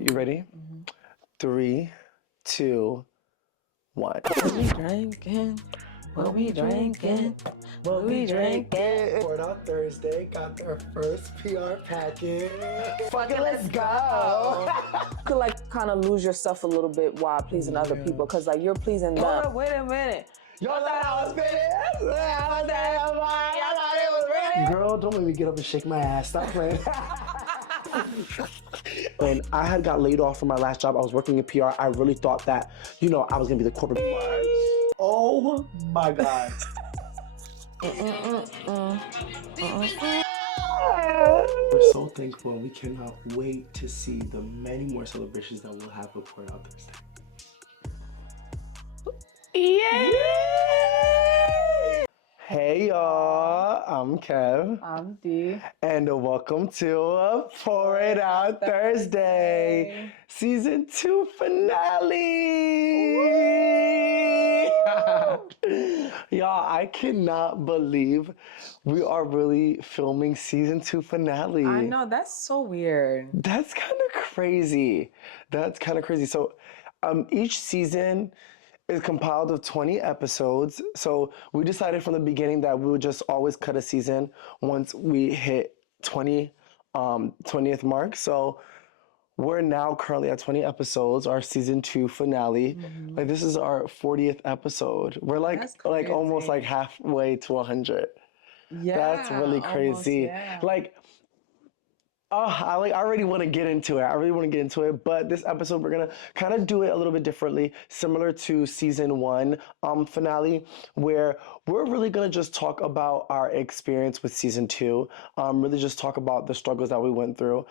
you ready? 3, 2, 1. What we drinking? What we drinking? What we drinking? Poured out Thursday, got their first PR package. Fuck it, let's go. You could like kind of lose yourself a little bit while pleasing other people, cause like you're pleasing them. Hold up, wait a minute. Y'all thought I was finished? Girl, don't make me get up and shake my ass. Stop playing. When I had got laid off from my last job, I was working in PR. I really thought that, I was gonna be the corporate. Oh my God. We're so thankful and we cannot wait to see the many more celebrations that we'll have before out Thursday. Yay! Hey y'all, I'm Kev. I'm D. And welcome to Pour It Out Thursday, Season 2 finale! Y'all, I cannot believe we are really filming Season 2 finale. I know, that's so weird. That's kind of crazy. So each season is compiled of 20 episodes. So we decided from the beginning that we would just always cut a season once we hit 20th mark. So we're now currently at 20 episodes, our season 2 finale. Like this is our 40th episode. We're like almost like halfway to 100. Yeah, that's really crazy. Almost, yeah. Like, I already want to get into it. But this episode, we're going to kind of do it a little bit differently, similar to season 1 finale, where we're really going to just talk about our experience with season 2, really just talk about the struggles that we went through.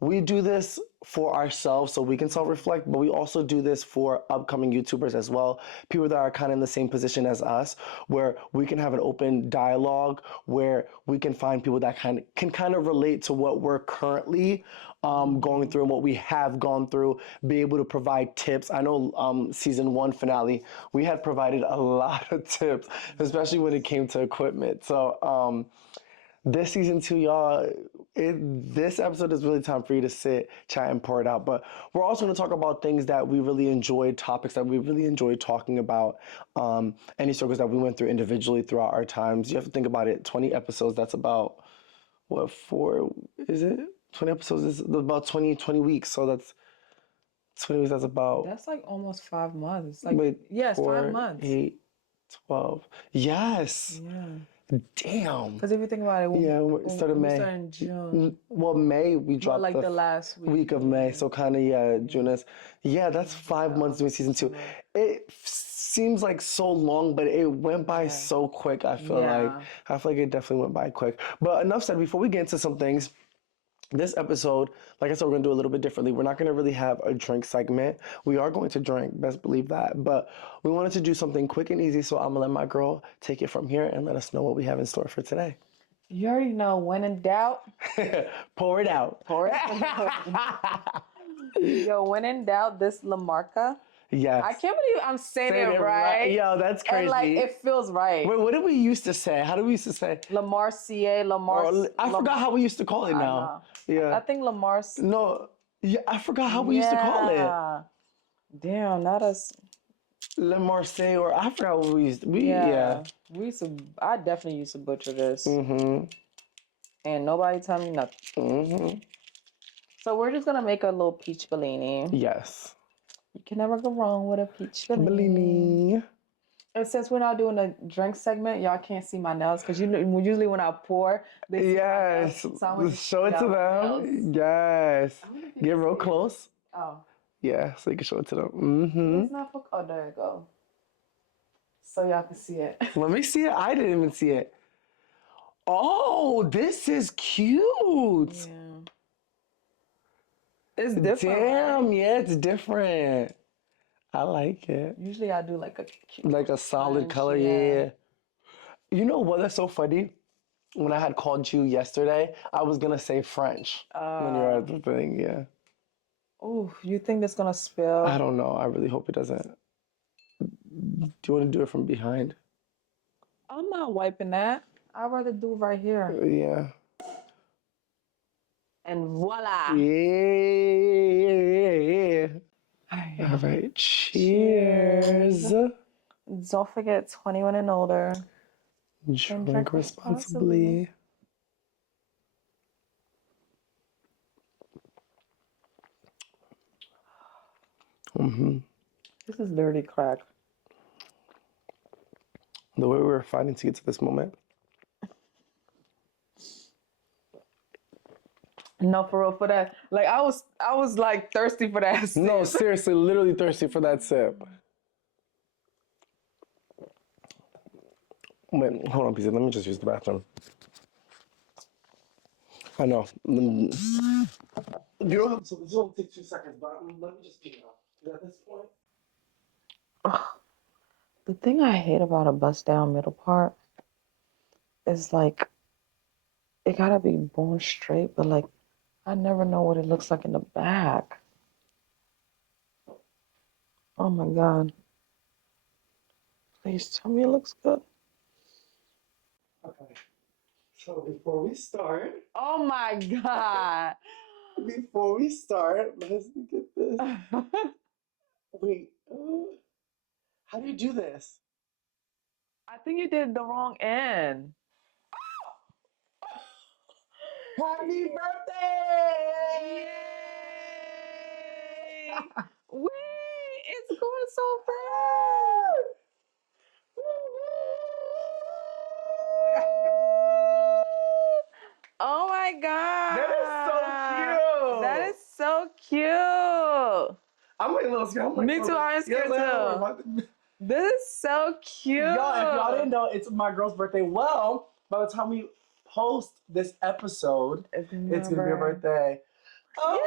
We do this for ourselves so we can self-reflect, but we also do this for upcoming YouTubers as well, people that are kind of in the same position as us, where we can have an open dialogue, where we can find people that can kind of relate to what we're currently going through and what we have gone through, be able to provide tips. I know season 1 finale, we had provided a lot of tips, especially when it came to equipment. So this season 2, y'all, this episode is really time for you to sit, chat, and pour it out. But we're also going to talk about things that we really enjoyed, topics that we really enjoyed talking about, any struggles that we went through individually throughout our times. You have to think about it. 20 episodes, that's about, 4, is it? 20 episodes is about 20 weeks. So that's 20 weeks, that's about... That's like almost 5 months. Like, wait, yes, 4, 5 months. 8, 12. Yes. Yeah. Damn. Because if you think about it, we started May. We started in June. Well, May, we dropped like the last week of May. So kind of, June is. Yeah, that's 5 months doing season 2. It seems like so long, but it went by so quick, I feel like. I feel like it definitely went by quick. But enough said, before we get into some things, this episode, like I said, we're going to do a little bit differently. We're not going to really have a drink segment. We are going to drink, best believe that. But we wanted to do something quick and easy, so I'm going to let my girl take it from here and let us know what we have in store for today. You already know, when in doubt, pour it out. pour it out. Yo, when in doubt, this La Marca. Yes. I can't believe I'm saying it right. Yo, that's crazy. And like, it feels right. Wait, what did we used to say? How did we used to say? La Marcia, I forgot how we used to call it now. Yeah. I think La Marcia. No, yeah, I forgot how we used to call it. Damn, not us. Le Marseille, or I forgot what we used to. We used to. I definitely used to butcher this. And nobody tell me nothing. So we're just gonna make a little peach Bellini. Yes. You can never go wrong with a peach Bellini. And since we're not doing a drink segment, y'all can't see my nails because usually when I pour, they see my nails. So show it to them. Yes. Get real close. Oh. Yeah, so you can show it to them. It's not oh, there you go. So y'all can see it. Let me see it. I didn't even see it. Oh, this is cute. Yeah. It's different. Damn, right? yeah, it's different. I like it. Usually I do like a solid color, yeah. You know what? That's so funny. When I had called you yesterday, I was gonna say French when you were at the thing, yeah. Oh, you think that's gonna spill? I don't know. I really hope it doesn't. Do you want to do it from behind? I'm not wiping that. I'd rather do it right here. Yeah. And voila. Yeah. All right, cheers. Don't forget 21 and older. Drink responsibly. This is dirty crack. The way we were fighting to get to this moment. No, for real, for that. Like I was like thirsty for that. No, seriously, literally thirsty for that sip. Wait, hold on, Pizza. Let me just use the bathroom. I know. You don't have to, this will take 2 seconds, but let me just pee it off. At this point. The thing I hate about a bust down middle part is like it gotta be bone straight, but like I never know what it looks like in the back. Oh my God. Please tell me it looks good. Okay. So before we start. Oh my God. Before we start, let's get this. Wait. How do you do this? I think you did the wrong end. Happy birthday! Yay! Wait, it's going so fast. Oh my God. That is so cute. That is so cute. I'm like a little scared. Me too, I'm scared too. This is so cute. Y'all, if y'all didn't know, it's my girl's birthday. Well, by the time we post this episode, it's gonna be her birthday. Oh.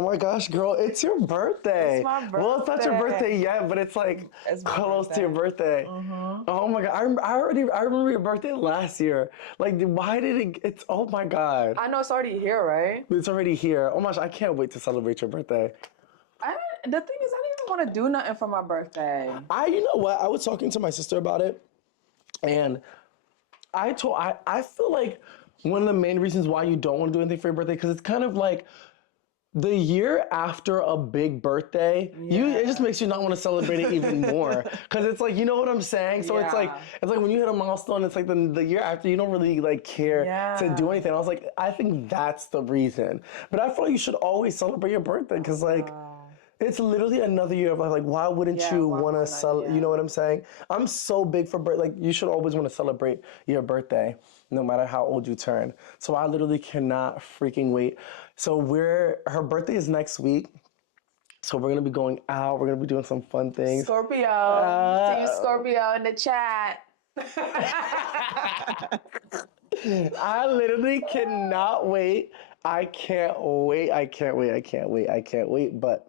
Oh my gosh, girl, it's your birthday. It's my birthday. Well, it's not your birthday yet, but it's like close to your birthday. Oh my God, I remember your birthday last year. Like, why did it's, oh my God. I know it's already here, right? It's already here. Oh my gosh, I can't wait to celebrate your birthday. The thing is, I didn't even want to do nothing for my birthday. You know what? I was talking to my sister about it, and I feel like one of the main reasons why you don't want to do anything for your birthday, because it's kind of like the year after a big birthday, it just makes you not want to celebrate it even more. Because it's like, you know what I'm saying? So it's like when you hit a milestone, it's like the year after, you don't really like care to do anything. I was like, I think that's the reason. But I feel like you should always celebrate your birthday, because like, it's literally another year of life. Like, why wouldn't you want to celebrate? You know what I'm saying? I'm so big for birthday. Like, you should always want to celebrate your birthday, no matter how old you turn. So I literally cannot freaking wait. So her birthday is next week. So we're going to be going out. We're going to be doing some fun things. Scorpio. See you, Scorpio, in the chat. I literally cannot wait. I can't wait. I can't wait. I can't wait. I can't wait. But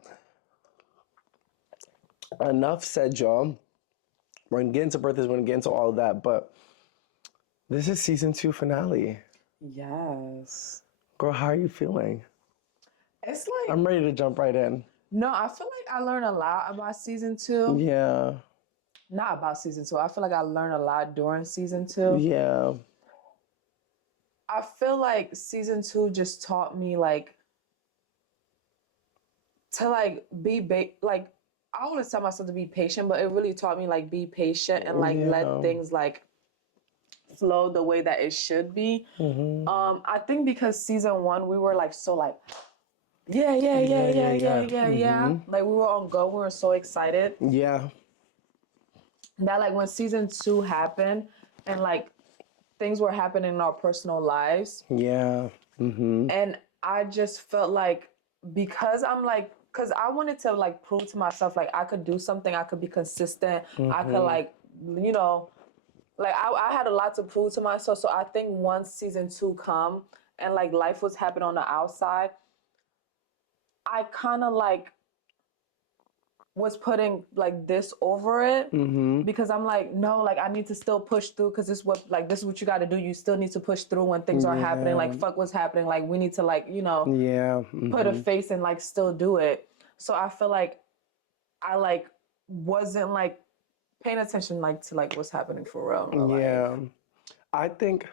enough said, y'all. We're going to get into birthdays. We're going to get into all of that. But this is season 2 finale. Yes. Girl, how are you feeling? It's like... I'm ready to jump right in. No, I feel like I learned a lot about season 2. Yeah. Not about season 2. I feel like I learned a lot during season 2. Yeah. I feel like season 2 just taught me like to like like I always tell myself to be patient, but it really taught me like be patient and like let things like flow the way that it should be. I think because season 1 we were like so like yeah. Like we were on go, we were so excited. Yeah. That like when season 2 happened and like things were happening in our personal lives. Yeah. And I just felt like because I wanted to like prove to myself like I could do something, I could be consistent, I could like, you know, like I had a lot to prove to myself. So I think once season 2 come and like life was happening on the outside, I kind of like was putting like this over it because I'm like, no, like I need to still push through because this is what you got to do. You still need to push through when things are happening. Like fuck what's happening. Like we need to like, you know, put a face and like still do it. So I feel like I like wasn't like paying attention like to like what's happening for real. Yeah. I think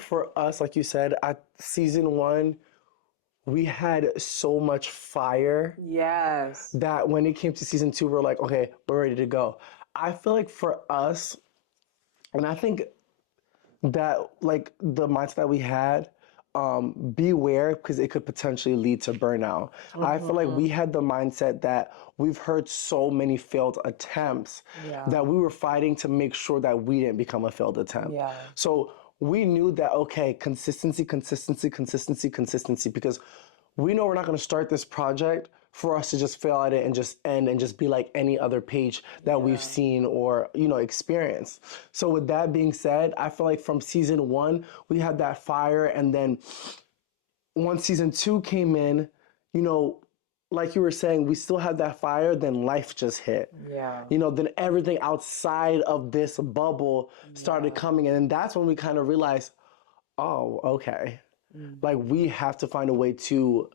for us, like you said, at season 1, we had so much fire Yes. that when it came to season 2, we're like, okay, we're ready to go. I feel like for us, and I think that like the mindset that we had, beware because it could potentially lead to burnout. I feel like we had the mindset that we've heard so many failed attempts Yeah. that we were fighting to make sure that we didn't become a failed attempt. Yeah. So we knew that, okay, consistency, consistency, consistency, consistency, because we know we're not going to start this project for us to just fail at it and just end and just be like any other page that we've seen or, you know, experienced. So with that being said, I feel like from season 1, we had that fire. And then once season 2 came in, you know, like you were saying, we still had that fire, then life just hit. Yeah. You know, then everything outside of this bubble started coming in. And that's when we kind of realized, oh, okay. Like we have to find a way to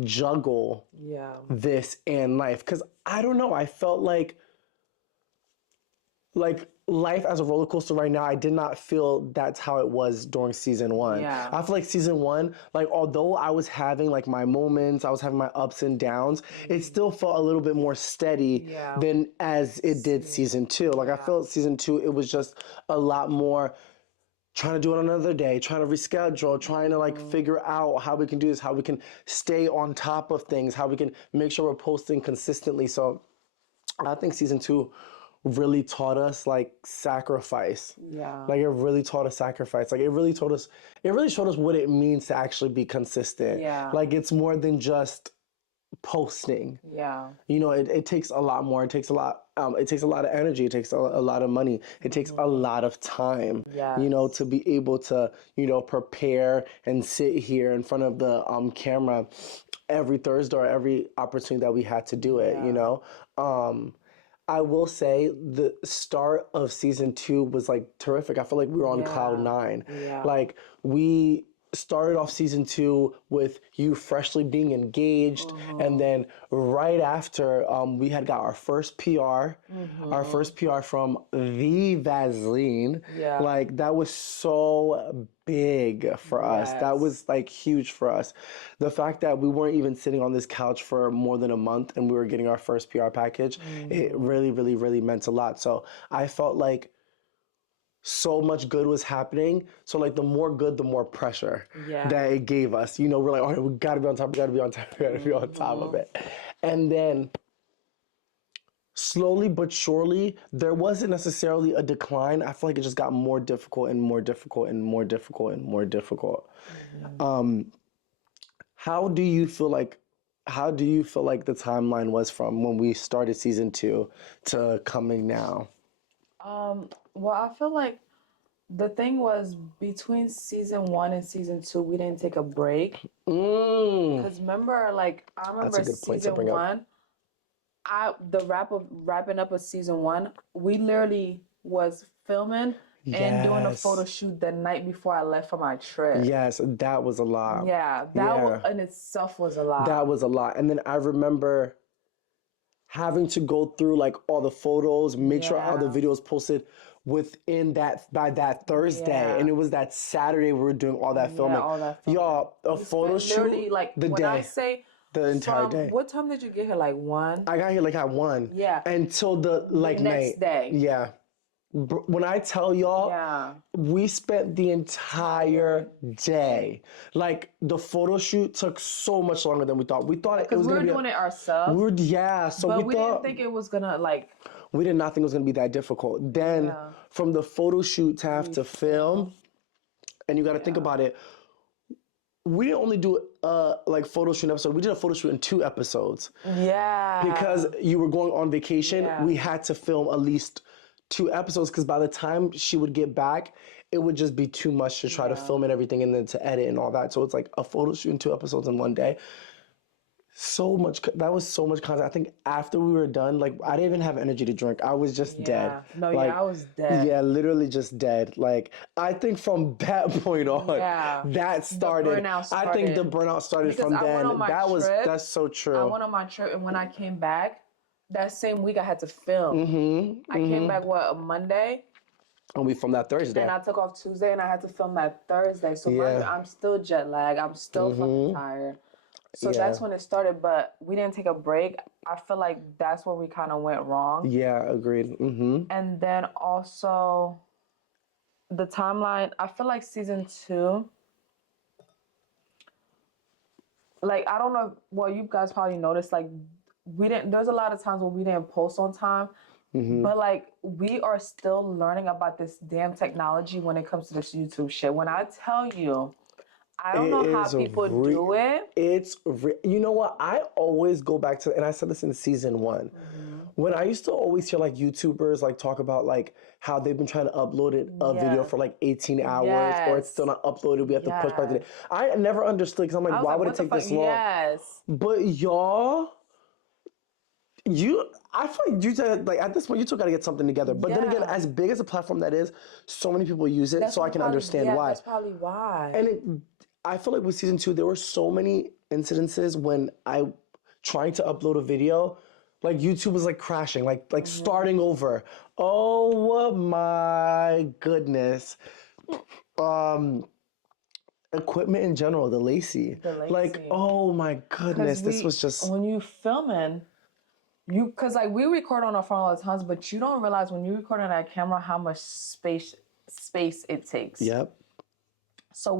juggle Yeah. this and life. Because I don't know, I felt like life as a roller coaster right now, I did not feel that's how it was during season 1. Yeah. I feel like season 1, like although I was having like my moments, I was having my ups and downs, it still felt a little bit more steady Yeah. than as it did season 2. Like I felt season 2, it was just a lot more trying to do it another day, trying to reschedule, trying to like figure out how we can do this, how we can stay on top of things, how we can make sure we're posting consistently. So I think season 2 really taught us like sacrifice. Yeah. Like it really taught us sacrifice. Like it really showed us what it means to actually be consistent. Yeah. Like it's more than just posting. Yeah. You know, it takes a lot more. It takes a lot. It takes a lot of energy. It takes a lot of money. It takes a lot of time. You know, to be able to, you know, prepare and sit here in front of the camera every Thursday or every opportunity that we had to do it. You know, I will say the start of season 2 was like terrific. I feel like we were on cloud 9. Yeah. Like we started off season 2 with you freshly being engaged, and then right after we had got our first PR from the Vaseline. Yeah. Like that was so big for us. That was like huge for us. The fact that we weren't even sitting on this couch for more than a month and we were getting our first PR package, it really, really, really meant a lot. So I felt like so much good was happening. So like the more good, the more pressure that it gave us. You know, we're like, all right, we gotta be on top, we gotta be on top, we gotta be on top of it. And then slowly but surely, there wasn't necessarily a decline. I feel like it just got more difficult and more difficult and more difficult and more difficult. How do you feel like the timeline was from when we started season 2 to coming now? Well, I feel like the thing was between season 1 and season 2, we didn't take a break. Because remember, like I remember season 1, wrapping up of season 1, we literally was filming and doing a photo shoot the night before I left for my trip. Yes, that was a lot. Yeah, that in itself was a lot. That was a lot. And then I remember having to go through like all the photos, make sure all the videos posted within that by that Thursday. And it was that Saturday we were doing all that filming. All that filming. Y'all, a photo shoot literally, like the when day. I say The entire day. What time did you get here? Like 1? I got here like at 1. Yeah. Until the like next night. day. Yeah. When I tell y'all, we spent the entire day. Like the photo shoot took so much longer than we thought. We thought it was we gonna were be doing it ourselves. So but we didn't thought think it was gonna like. We did not think it was gonna be that difficult. Then from the photo shoot to have to film, and you got to think about it. We didn't only do like photo shoot episode. We did a photo shoot in 2 episodes. Yeah. Because you were going on vacation, we had to film at least 2 episodes. Because by the time she would get back, it would just be too much to try to film and everything, and then to edit and all that. So it's like a photo shoot and 2 episodes in one day. That was so much content. I think after we were done, like I didn't even have energy to drink. I was just dead. No, like, I was dead. Yeah, literally just dead. Like I think from that point on, that started. I think the burnout started because from then. That's so true. I went on my trip, and when I came back, that same week I had to film. I came back a Monday. And we filmed that Thursday. And I took off Tuesday, and I had to film that Thursday. So I'm still jet lagged. I'm still fucking tired. So that's when it started, but we didn't take a break. I feel like that's where we kind of went wrong. Yeah, agreed. And then also the timeline, I feel like season 2, like I don't know, well, you guys probably noticed, like there's a lot of times where we didn't post on time. But like we are still learning about this damn technology when it comes to this YouTube shit. When I tell you, I don't know how people do it. You know what? I always go back to, and I said this in season 1, when I used to always hear like YouTubers like talk about like how they've been trying to upload a video for like 18 hours or it's still not uploaded. We have to push back to it. I never understood because I'm like, why would it take this long? Yes. But y'all, I feel like you said, like at this point, you two got to get something together. But then again, as big as a platform that is, so many people use it, so I can understand why. That's probably why. And I feel like with season 2, there were so many incidences when trying to upload a video, like YouTube was like crashing, like starting over. Oh my goodness. Equipment in general, the Lacy. Like, oh my goodness, this was just... When you filming, because like we record on our phone all the time, but you don't realize when you record on that camera how much space it takes. Yep. So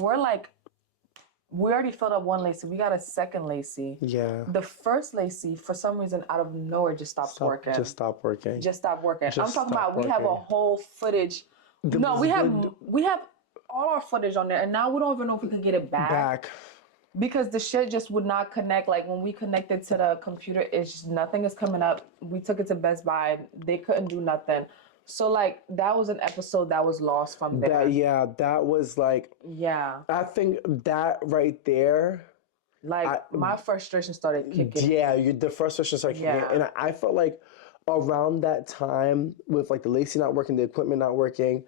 we already filled up one Lacy. We got a second Lacy. Yeah. The first Lacy, for some reason, out of nowhere, just stopped working. Just stopped working. I'm talking about we have a whole footage. We have all our footage on there, and now we don't even know if we can get it back. Because the shit just would not connect. Like when we connected to the computer, nothing is coming up. We took it to Best Buy. They couldn't do nothing. So like that was an episode that was lost from there. That was like... Yeah. I think that right there... Like my frustration started kicking. Yeah, the frustration started kicking. And I felt like around that time with like the Lacy not working, the equipment not working,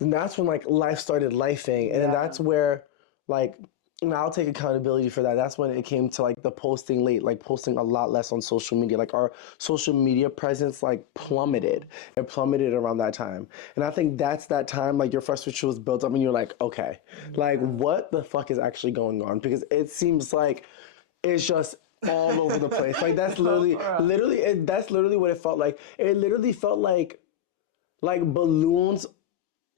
then that's when like life started lifing. And then that's where like... And I'll take accountability for that. That's when it came to like the posting late, like posting a lot less on social media. Like our social media presence like plummeted. It plummeted around that time. And I think that's that time like your frustration was built up and you're like, okay, like what the fuck is actually going on? Because it seems like it's just all over the place. Like that's literally what it felt like. It literally felt like balloons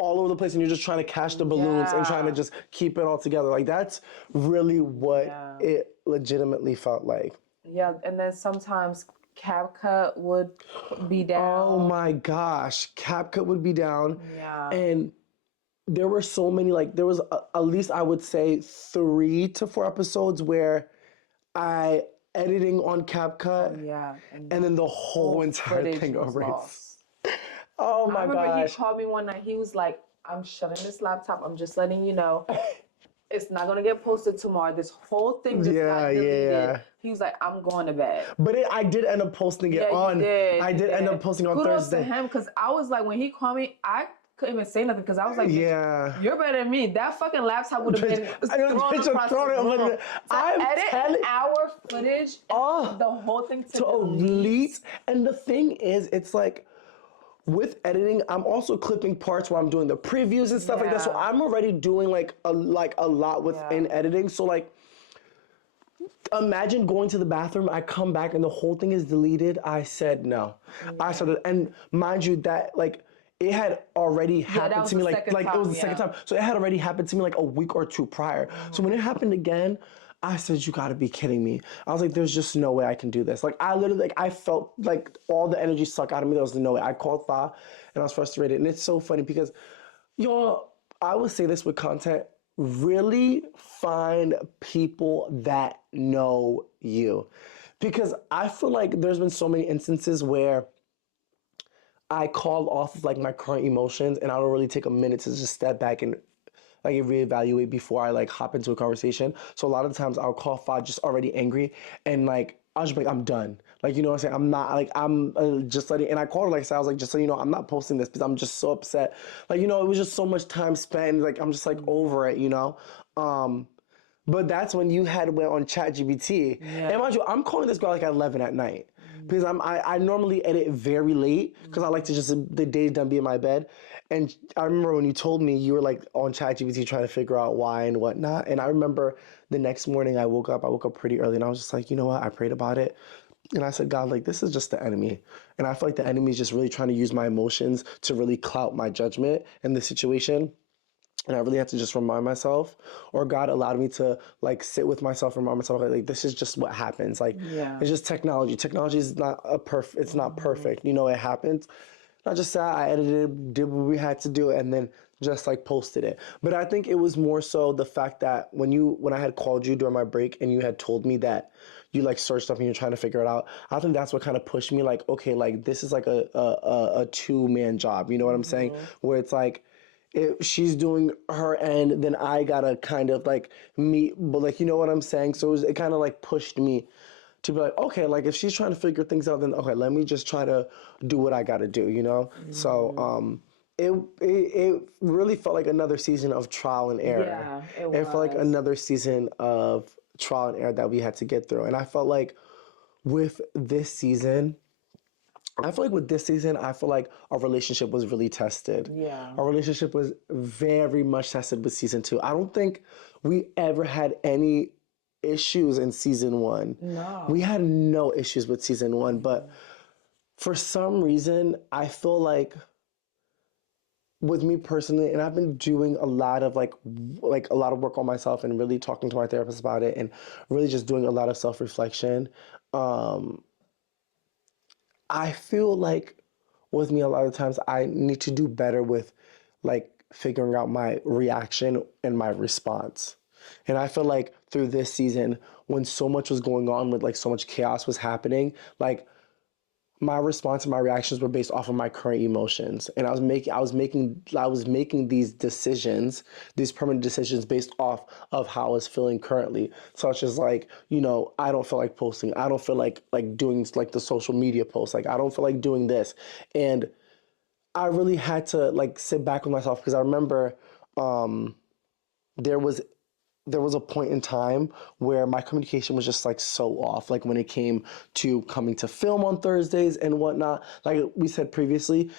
all over the place and you're just trying to catch the balloons and trying to just keep it all together. Like that's really what it legitimately felt like. Yeah, and then sometimes CapCut would be down. Oh my gosh, CapCut would be down. Yeah. And there were so many, like there was at least I would say 3 to 4 episodes where I editing on CapCut and then the whole entire thing erased. Oh my gosh. I remember he called me one night. He was like, I'm shutting this laptop. I'm just letting you know. It's not going to get posted tomorrow. This whole thing just got deleted. Yeah. He was like, I'm going to bed. But I did end up posting it on. I did end up posting on Thursday. Kudos to him because I was like, when he called me, I couldn't even say nothing because I was like, you're better than me. That fucking laptop would have been thrown across the room. To edit 10-hour footage, the whole thing to delete. And the thing is, it's like, with editing, I'm also clipping parts where I'm doing the previews and stuff like that. So I'm already doing like a lot within editing. So like, imagine going to the bathroom, I come back and the whole thing is deleted. I said no. I started, and mind you that like, it had already happened to me like it was the second time. So it had already happened to me like a week or 2 prior. So when it happened again, I said, you gotta be kidding me. I was like, there's just no way I can do this. Like, I literally, like, I felt like all the energy sucked out of me. There was no way. I called Tha and I was frustrated. And it's so funny because, y'all, I would say this with content, really find people that know you. Because I feel like there's been so many instances where I call off of like my current emotions and I don't really take a minute to just step back and like reevaluate before I like hop into a conversation. So a lot of times I'll call Fod just already angry and like I'll just be like, I'm done. Like, you know what I'm saying? I'm not like, I'm just letting, and I called her like, so I was like, just so you know, I'm not posting this because I'm just so upset. Like, you know, it was just so much time spent. Like, I'm just like over it, you know? But that's when you went on ChatGPT. Yeah. And mind you, I'm calling this girl like at 11 at night. Because I normally edit very late because I like to just, the day's done be in my bed. And I remember when you told me you were like on ChatGPT trying to figure out why and whatnot. And I remember the next morning I woke up pretty early and I was just like, you know what? I prayed about it. And I said, God, like, this is just the enemy. And I feel like the enemy is just really trying to use my emotions to really clout my judgment in the situation. And I really had to just remind myself, or God allowed me to like sit with myself and remind myself, like this is just what happens. Like, Yeah. it's just technology. Technology is not it's not perfect. You know, it happens. I just sat, I edited, did what we had to do, and then just like posted it. But I think it was more so the fact that when I had called you during my break and you had told me that you like searched up and you're trying to figure it out, I think that's what kind of pushed me like, okay, like this is like a two-man job. You know what I'm saying? Where it's like if she's doing her end, then I gotta kind of like meet, but like, you know what I'm saying? So it kind of like pushed me to be like, okay, like if she's trying to figure things out, then okay, let me just try to do what I got to do, you know? So it really felt like another season of trial and error. Yeah, it It felt like was. another season of trial and error that we had to get through. And I felt like with this season, I feel like our relationship was really tested. Yeah. Our relationship was very much tested with season two. I don't think we ever had any issues in season one. We No. had no issues with season one, but for some reason, I feel like with me personally, and I've been doing a lot of like a lot of work on myself and really talking to my therapist about it and really just doing a lot of self-reflection. Um, I feel like with me a lot of times I need to do better with like figuring out my reaction and my response. And I feel like through this season, when so much was going on with like so much chaos was happening, like my response and my reactions were based off of my current emotions. And I was making these decisions, these permanent decisions based off of how I was feeling currently. Such as like, you know, I don't feel like posting. I don't feel like doing like the social media posts. Like I don't feel like doing this. And I really had to like sit back with myself because I remember um there was there was a point in time where my communication was just like so off. Like when it came to coming to film on Thursdays and whatnot. Like we said previously,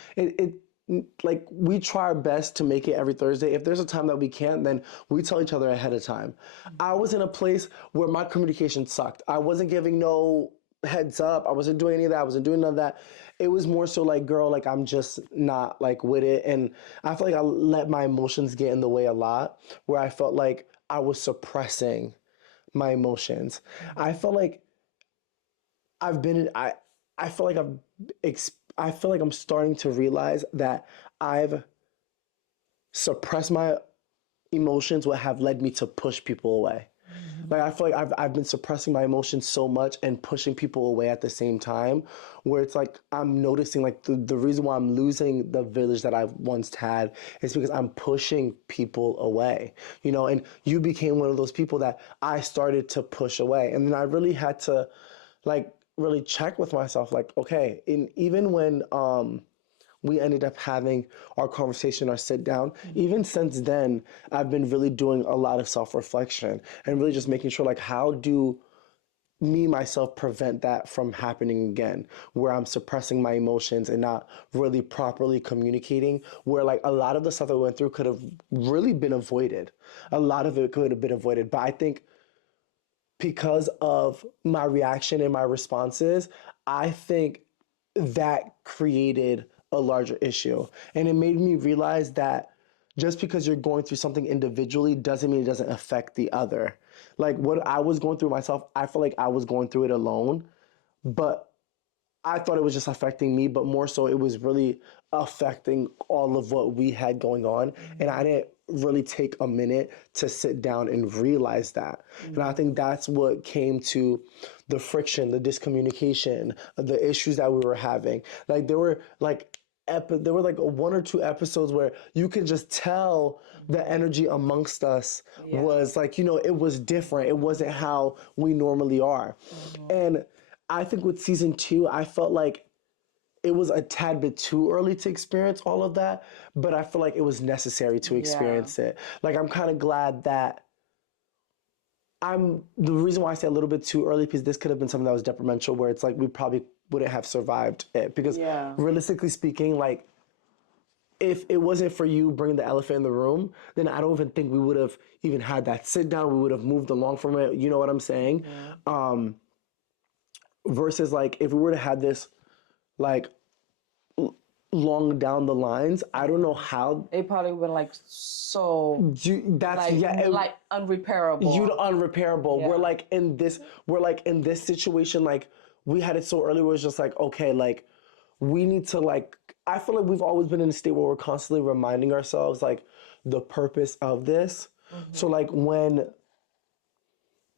like we try our best to make it every Thursday. If there's a time that we can't, then we tell each other ahead of time. I was in a place where my communication sucked. I wasn't giving no heads up. I wasn't doing any of that. I wasn't doing none of that. It was more so like, girl, like I'm just not like with it. And I feel like I let my emotions get in the way a lot, where I felt like I was suppressing my emotions. I felt like I've been in, I feel like I feel like I'm starting to realize that I've suppressed my emotions what have led me to push people away. Like I feel like I've been suppressing my emotions so much and pushing people away at the same time, where it's like I'm noticing like the reason why I'm losing the village that I once had is because I'm pushing people away, you know, and you became one of those people that I started to push away. And then I really had to like really check with myself, like, okay, and even when we ended up having our conversation, our sit down. Even since then, I've been really doing a lot of self reflection and really just making sure, like, how do me myself prevent that from happening again, where I'm suppressing my emotions and not really properly communicating, where like a lot of the stuff that we went through could have really been avoided. A lot of it could have been avoided. But I think because of my reaction and my responses, I think that created a larger issue. And it made me realize that just because you're going through something individually doesn't mean it doesn't affect the other. Like what I was going through myself, I feel like I was going through it alone, but I thought it was just affecting me, but more so it was really affecting all of what we had going on. And I didn't really take a minute to sit down and realize that. And I think that's what came to the friction, the discommunication, the issues that we were having. Like there were like there were like one or two episodes where you could just tell the energy amongst us Yeah. was like, you know, it was different. It wasn't how we normally are. And I think with season two, I felt like it was a tad bit too early to experience all of that, but I feel like it was necessary to Yeah. experience it. Like I'm kind of glad that the reason why I say a little bit too early because this could have been something that was detrimental where it's like we probably wouldn't have survived it because Yeah. realistically speaking, like if it wasn't for you bringing the elephant in the room, then I don't even think we would have even had that sit down. We would have moved along from it. You know what I'm saying? Versus like if we were to have this like long down the lines, I don't know how. It probably would like so That's like yeah. like unrepairable. You unrepairable. Yeah. We're like in this situation, like we had it so early where it's just like, okay, like we need to like I feel like we've always been in a state where we're constantly reminding ourselves like the purpose of this. So like when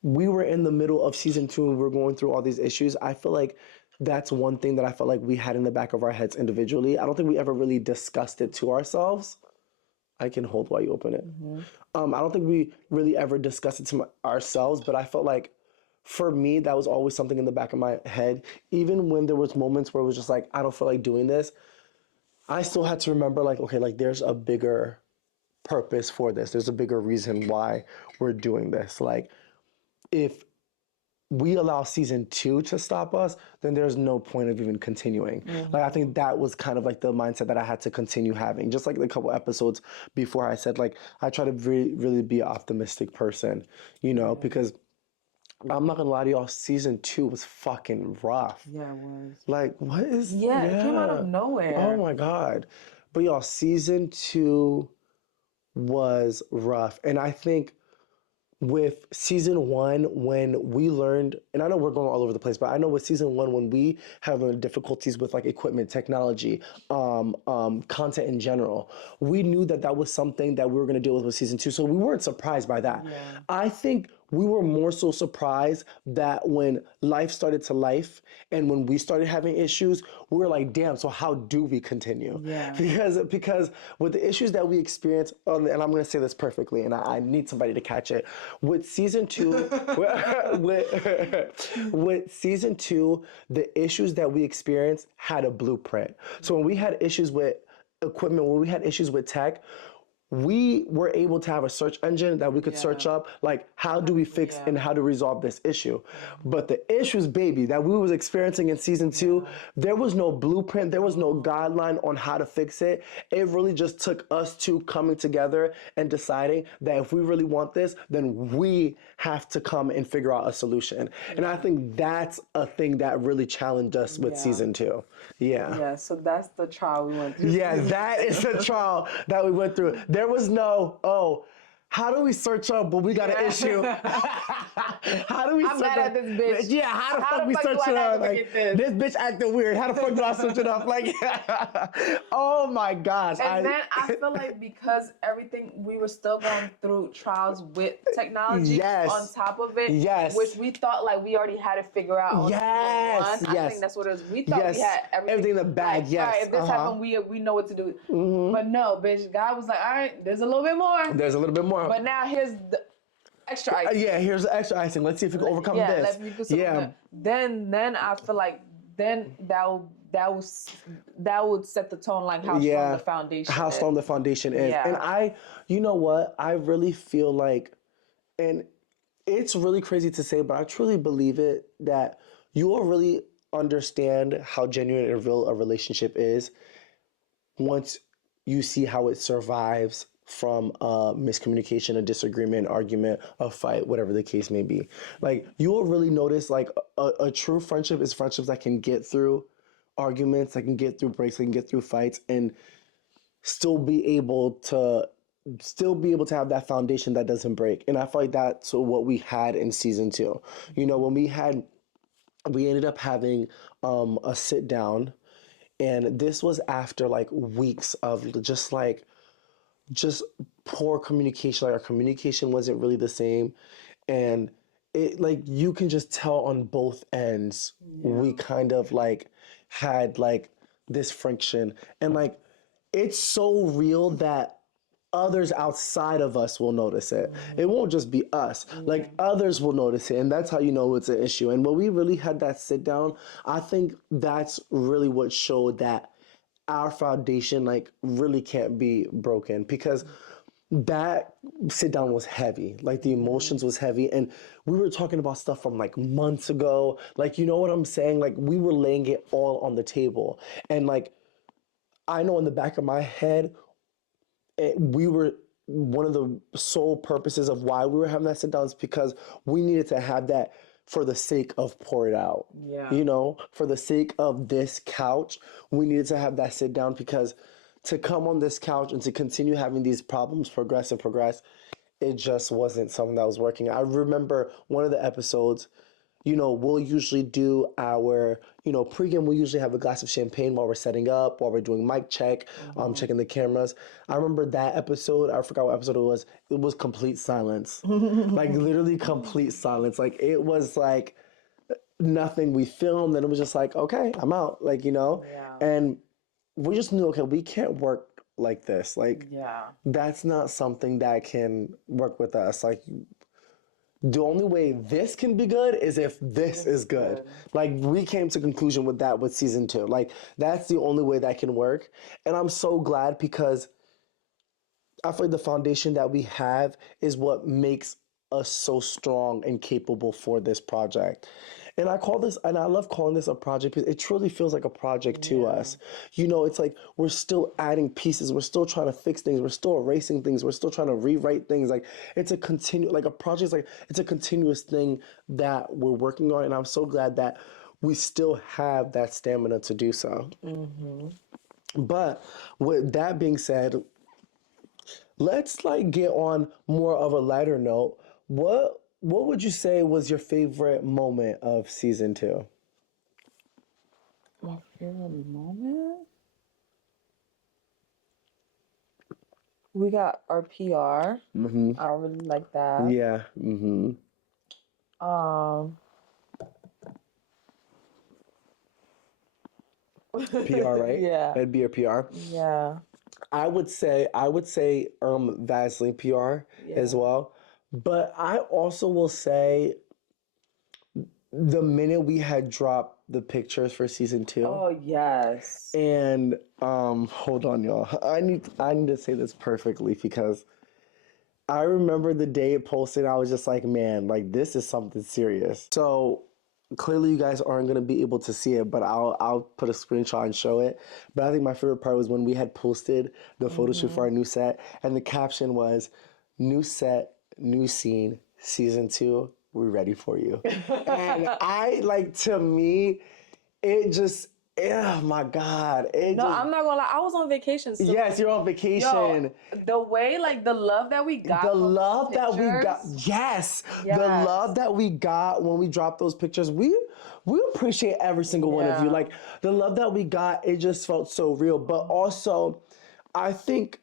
we were in the middle of season 2 and we were going through all these issues, I feel like that's one thing that I felt like we had in the back of our heads individually. I don't think we ever really discussed it to ourselves. I can hold while you open it. I don't think we really ever discussed it to ourselves, but I felt like for me, that was always something in the back of my head. Even when there was moments where it was just like, I don't feel like doing this, I still had to remember like, okay, like there's a bigger purpose for this. There's a bigger reason why we're doing this. Like if we allow season 2 to stop us, then there's no point of even continuing. Like I think that was kind of like the mindset that I had to continue having. Just like the couple episodes before, I said like I try to really be an optimistic person, you know, because I'm not gonna lie to y'all, season 2 was fucking rough. Yeah, it was. Like what is? Yeah, it came out of nowhere. Oh my god! But y'all, season 2 was rough, and I think with season 1 when we learned, and I know we're going all over the place, but I know with season 1 when we have difficulties with like equipment, technology, content in general, we knew that that was something that we were going to deal with season 2, so we weren't surprised by that. I think we were more so surprised that when life started to life and when we started having issues, we were like, damn, so how do we continue? Yeah. Because with the issues that we experienced, and I'm going to say this perfectly, and I need somebody to catch it. With season 2, with season 2, the issues that we experienced had a blueprint. So when we had issues with equipment, when we had issues with tech, we were able to have a search engine that we could search up, like, how do we fix and how to resolve this issue? But the issues, baby, that we was experiencing in season 2, there was no blueprint, there was no guideline on how to fix it. It really just took us two coming together and deciding that if we really want this, then we have to come and figure out a solution. And I think that's a thing that really challenged us with season 2. Yeah, so that's the trial we went through. Yeah, that is the trial that we went through. There was no, oh, how do we search up when we got an issue? How do we I'm search mad up? at this bitch. Yeah, how the fuck we do search I it not up? Like, get this? this bitch acting weird. How the fuck do I search it up? Like, oh my gosh. And then I feel like because everything, we were still going through trials with technology on top of it, which we thought like we already had to figure out on season 1. I think that's what it was. We thought we had everything in the bag, like, all right, if this happened, we know what to do. But no, bitch, God was like, all right, there's a little bit more. There's a little bit more. But now here's the extra icing. Yeah, here's the extra icing. Let's see if we can overcome this. Let's do something. Then I feel like then that would set the tone, like how strong the foundation how is. strong the foundation is. And you know what, I really feel like, and it's really crazy to say, but I truly believe it, that you will really understand how genuine and real a relationship is once you see how it survives from miscommunication, a disagreement, argument, a fight, whatever the case may be. Like, you will really notice, like, a true friendship is friendships that can get through arguments, that can get through breaks, that can get through fights, and still be able to have that foundation that doesn't break. And I feel like that's what we had in season 2. You know, when we ended up having a sit down, and this was after like weeks of just poor communication. Like, our communication wasn't really the same, and it, like, you can just tell on both ends we kind of like had like this friction, and like it's so real that others outside of us will notice it. It won't just be us. Like, others will notice it, and that's how you know it's an issue. And when we really had that sit down, I think that's really what showed that our foundation like really can't be broken, because that sit down was heavy. Like, the emotions was heavy, and we were talking about stuff from like months ago. Like, you know what I'm saying? Like, we were laying it all on the table, and like, I know in the back of my head, we were one of the sole purposes of why we were having that sit down is because we needed to have that for the sake of pour it out. Yeah. You know, for the sake of this couch, we needed to have that sit down because to come on this couch and to continue having these problems progress and progress, it just wasn't something that was working. I remember one of the episodes, you know, we'll usually do our, you know, pregame, we'll usually have a glass of champagne while we're setting up, while we're doing mic check, checking the cameras. I remember that episode, I forgot what episode it was complete silence. Like literally complete silence. Like it was like nothing we filmed and it was just like, okay, I'm out. Like, you know? Yeah. And we just knew, okay, we can't work like this. Like Yeah. that's not something that can work with us. Like the only way this can be good is if this is good. Like we came to conclusion with that with season 2. Like that's the only way that can work. And I'm so glad because I feel like the foundation that we have is what makes us so strong and capable for this project. And I love calling this a project because it truly feels like a project to us. You know, it's like we're still adding pieces, we're still trying to fix things, we're still erasing things, we're still trying to rewrite things. Like it's like a project is like it's a continuous thing that we're working on. And I'm so glad that we still have that stamina to do so. But with that being said, let's like get on more of a lighter note. What would you say was your favorite moment of season 2? My favorite moment? We got our PR. I really like that. Yeah. PR, right? Yeah. That'd be your PR. Yeah. I would say Vaseline PR as well. But I also will say the minute we had dropped the pictures for season 2. Oh yes. And hold on, y'all. I need to say this perfectly because I remember the day it posted. I was just like, man, like this is something serious. So clearly, you guys aren't gonna be able to see it, but I'll put a screenshot and show it. But I think my favorite part was when we had posted the photo shoot for our new set, and the caption was, "New set, new scene, season 2. We're ready for you." And to me, it just, oh my God. I'm not gonna lie, I was on vacation. So Yes, you're on vacation. the way, like the love that we got. The from love those that we got, pictures, yes. The Yes. love that we got when we dropped those pictures, we appreciate every single one of you. Yeah. Like the love that we got, it just felt so real. But also, I think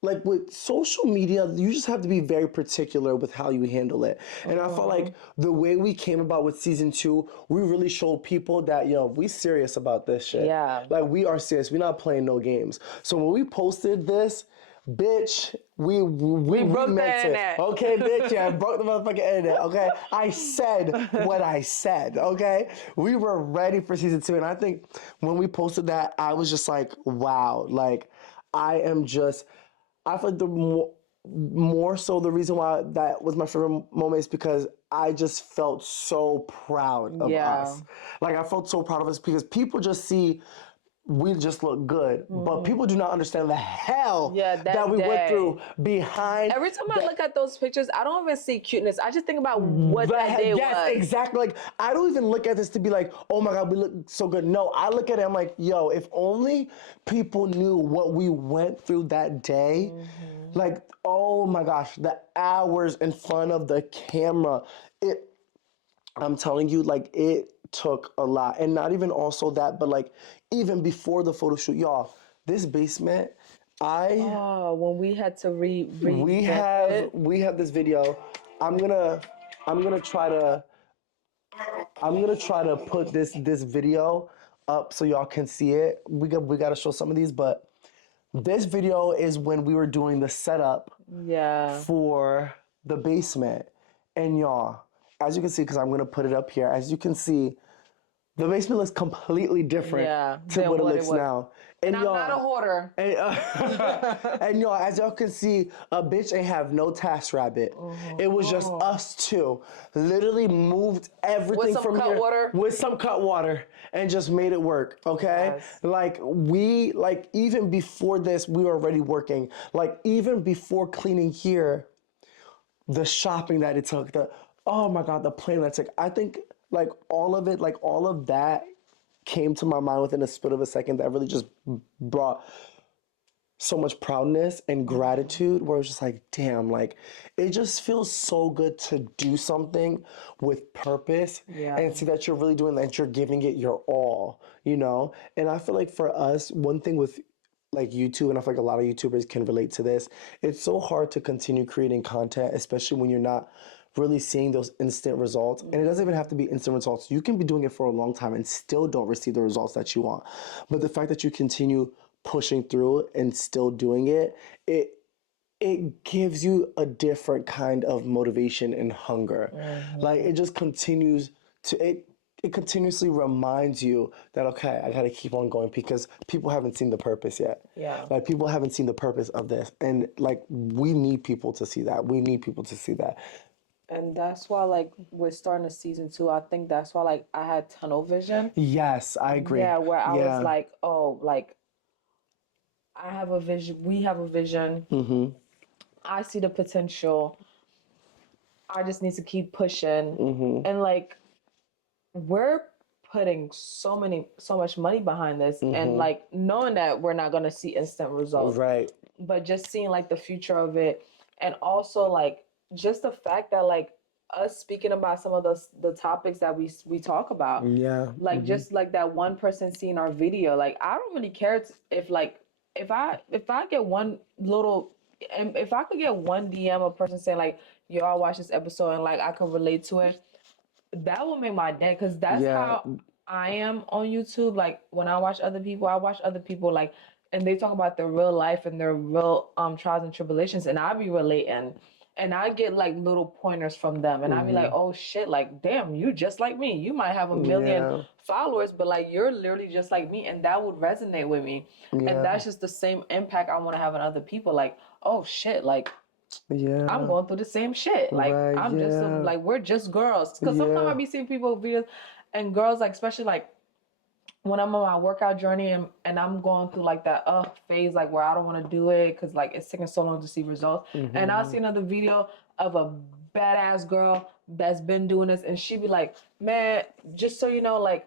like with social media, you just have to be very particular with how you handle it. And I felt like the way we came about with season 2, we really showed people that, we serious about this shit. Yeah. Like we are serious. We're not playing no games. So when we posted this, bitch, we broke the meant it. internet. Okay, bitch, yeah, I broke the motherfucking internet. Okay, I said what I said. Okay, we were ready for season 2, and I think when we posted that, I was just like, wow, like I feel like the more so the reason why that was my favorite moment is because I just felt so proud of us. Like I felt so proud of us because people just see we just look good, but people do not understand the hell that we went through behind. Every time I look at those pictures, I don't even see cuteness. I just think about what that day was. Yes, exactly. Like I don't even look at this to be like, oh my God, we look so good. No, I look at it, I'm like, yo, if only people knew what we went through that day. Like, oh my gosh, the hours in front of the camera. I'm telling you, like, it took a lot. And not even also that, but like, even before the photo shoot, y'all, this basement, when we had to we have this video. I'm gonna try to put this video up so y'all can see it. We gotta show some of these, but this video is when we were doing the setup for the basement. And y'all, as you can see, because I'm gonna put it up here, as you can see, The basement looks completely different to than what it what it looks was. now. And I'm not a hoarder. And, and y'all, as y'all can see, a bitch ain't have no task rabbit. It was just us two. Literally moved everything some from cut here water. with some cut water and just made it work. Okay, Yes. like even before this, we were already working. Like even before cleaning here, the shopping that it took, the oh my god, the plane that it took. I think like all of it, like all of that came to my mind within a split of a second that really just brought so much proudness and gratitude where it's just like, damn, like it just feels so good to do something with purpose Yeah. and see that you're really doing that, you're giving it your all, you know? And I feel like for us, one thing with like YouTube, and I feel like a lot of YouTubers can relate to this, it's so hard to continue creating content, especially when you're not really seeing those instant results. And it doesn't even have to be instant results. You can be doing it for a long time and still don't receive the results that you want. But the fact that you continue pushing through and still doing it, it gives you a different kind of motivation and hunger. Like it just continues to it continuously reminds you that okay, I gotta keep on going because people haven't seen the purpose yet. Yeah. Like people haven't seen the purpose of this. And like we need people to see that. We need people to see that. And that's why, like, we're starting a season 2. I think that's why, like, I had tunnel vision. Yes, I agree. Yeah, where I was Yeah. like, oh, like, I have a vision. We have a vision. Mm-hmm. I see the potential. I just need to keep pushing. Mm-hmm. And, like, we're putting so much money behind this. And, like, knowing that we're not going to see instant results. Right. But just seeing, like, the future of it. And also, like, just the fact that like us speaking about some of the topics that we talk about, Yeah. like just like that one person seeing our video, like I don't really care if like if I get one little, and if I could get one DM a person saying like, yo, I watched this episode and like I could relate to it, that will make my day, because that's Yeah. how I am on YouTube. Like when I watch other people like, and they talk about their real life and their real trials and tribulations, and I be relating, and I get like little pointers from them, and I be like, oh shit, like damn, you just like me. You might have a million Yeah. followers, but like you're literally just like me, and that would resonate with me. Yeah. And that's just the same impact I want to have on other people. Like, oh shit, like Yeah. I'm going through the same shit. Like Right, I'm just yeah. like we're just girls. Because sometimes Yeah. I be seeing people videos and girls, like especially like when I'm on my workout journey and I'm going through like that phase, like where I don't want to do it because like it's taking so long to see results. And I'll see another video of a badass girl that's been doing this, and she be like, man, just so you know, like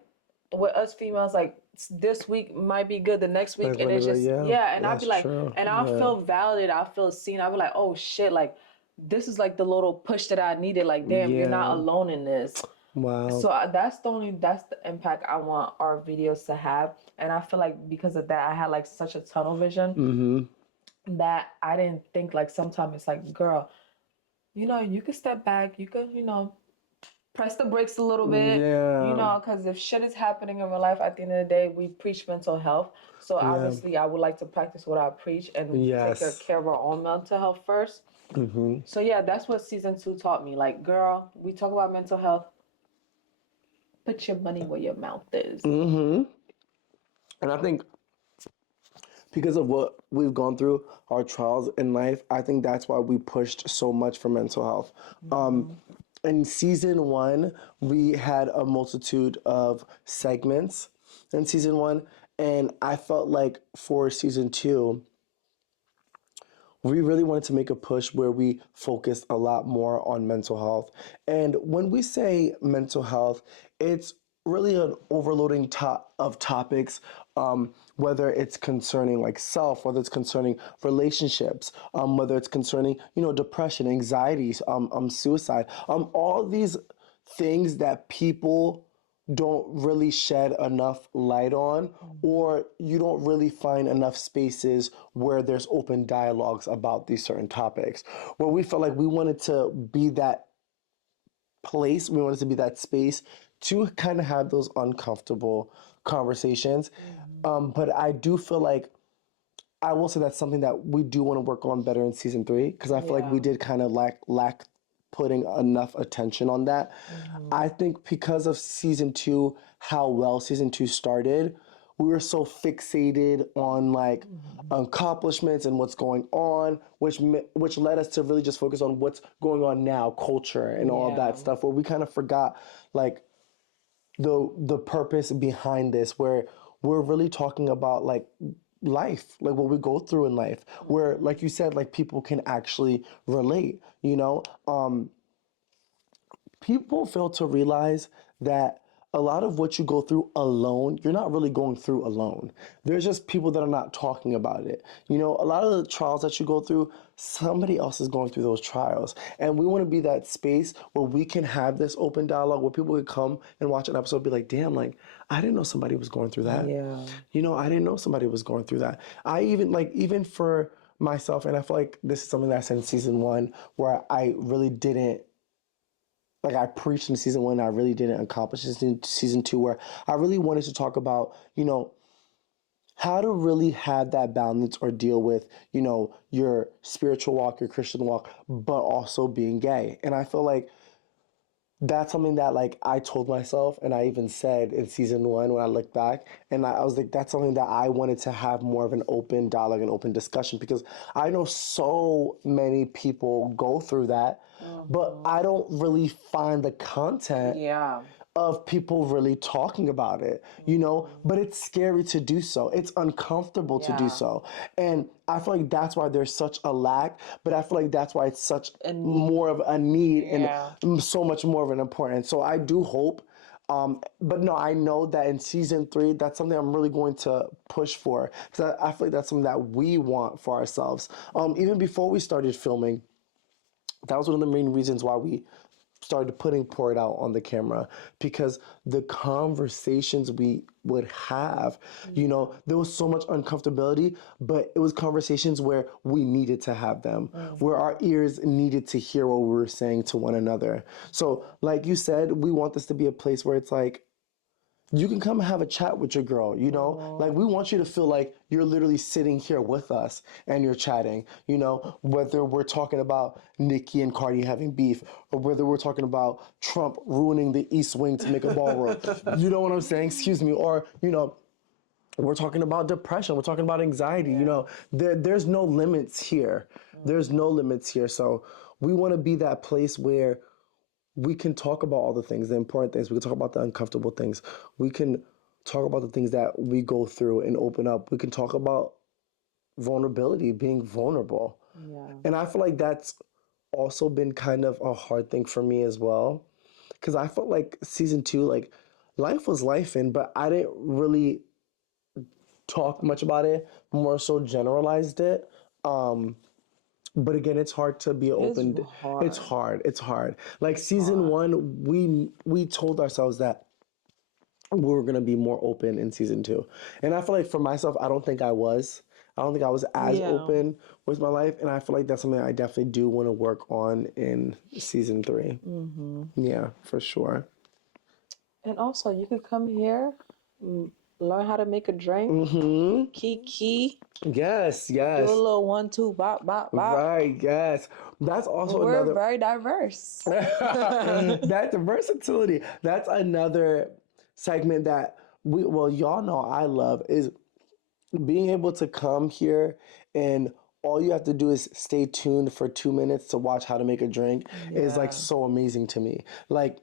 with us females, like this week might be good, the next week, Like, and it's just yeah, and I'll be that's like, true. and I'll Yeah. feel validated, I'll feel seen, I'll be like, oh shit, like this is like the little push that I needed. Like, damn, you're not Yeah. alone in this. Wow. So that's the impact I want our videos to have. And I feel like because of that, I had like such a tunnel vision Mm-hmm. that I didn't think like sometimes it's like, girl, you know, you could step back, you could, you know, press the brakes a little bit, Yeah. you know, because if shit is happening in real life, at the end of the day, we preach mental health. So obviously, I would like to practice what I preach and Yes. take care of our own mental health first. Mm-hmm. So yeah, that's what season 2 taught me. Like, girl, we talk about mental health. Put your money where your mouth is. Mm-hmm. And I think because of what we've gone through, our trials in life, I think that's why we pushed so much for mental health. In season 1, we had a multitude of segments in season 1, and I felt like for season 2, we really wanted to make a push where we focused a lot more on mental health. And when we say mental health, it's really an overloading of topics, whether it's concerning like self, whether it's concerning relationships, whether it's concerning, you know, depression, anxieties, suicide, all these things that people don't really shed enough light on, or you don't really find enough spaces where there's open dialogues about these certain topics. Where we felt like we wanted to be that place, we wanted to be that space to kind of have those uncomfortable conversations. But I do feel like I will say that's something that we do want to work on better in season 3, because I feel like we did kind of lack putting enough attention on that. I think because of season two, how well season two started, we were so fixated on like accomplishments and what's going on, which led us to really just focus on what's going on now, culture and all of Yeah. that stuff, where we kind of forgot like the purpose behind this, where we're really talking about like life, like what we go through in life, where like you said, like people can actually relate, you know. People fail to realize that a lot of what you go through alone, you're not really going through alone. There's just people that are not talking about it. You know, a lot of the trials that you go through, somebody else is going through those trials. And we want to be that space where we can have this open dialogue where people can come and watch an episode and be like, damn, like, I didn't know somebody was going through that. Yeah. You know, I didn't know somebody was going through that. I even, like, even for myself, and I feel like this is something that I said in season one where I really didn't like I preached in season one, I really didn't accomplish this in season two, where I really wanted to talk about, you know, how to really have that balance or deal with, you know, your spiritual walk, your Christian walk, but also being gay. And I feel like that's something that like I told myself, and I even said in season one when I look back, and I was like, that's something that I wanted to have more of an open dialogue and open discussion, because I know so many people go through that, but I don't really find the content Yeah. of people really talking about it, you know, but it's scary to do so. It's uncomfortable to do Yeah. so. And I feel like that's why there's such a lack, but I feel like that's why it's such A need. more of a need Yeah. and so much more of an importance. So I do hope, but no, I know that in season three, that's something I'm really going to push for, because I feel like that's something that we want for ourselves. Even before we started filming, that was one of the main reasons why we started putting Pour It Out on the camera, because the conversations we would have, you know, there was so much uncomfortability, but it was conversations where we needed to have them, where our ears needed to hear what we were saying to one another. So, like you said, we want this to be a place where it's like, you can come and have a chat with your girl, you know? Like, we want you to feel like you're literally sitting here with us and you're chatting, you know? Whether we're talking about Nicki and Cardi having beef, or whether we're talking about Trump ruining the East Wing to make a ballroom. You know what I'm saying? Excuse me. Or, you know, we're talking about depression. We're talking about anxiety. You know, there's no limits here. There's no limits here. So we want to be that place where we can talk about all the things, the important things. We can talk about the uncomfortable things. We can talk about the things that we go through and open up. We can talk about vulnerability, being vulnerable. Yeah. And I feel like that's also been kind of a hard thing for me as well. Because I felt like season two, like life was life in, but I didn't really talk much about it, more so generalized it. Um, but again, it's hard to be It's open. It's hard. hard. It's hard. Like season one, we told ourselves that we were gonna be more open in season two, and I feel like for myself, I don't think I was. I don't think I was as Yeah. open with my life, and I feel like that's something I definitely do want to work on in season three. Yeah, for sure. And also, you could come here, learn how to make a drink, kiki, Yes, do a yes. little 1, 2, bop, bop, bop. Right, yes. That's also We're another. very diverse. That versatility. That's another segment that well, y'all know I love is being able to come here and all you have to do is stay tuned for 2 minutes to watch how to make a drink is like Yeah. so amazing to me. Like,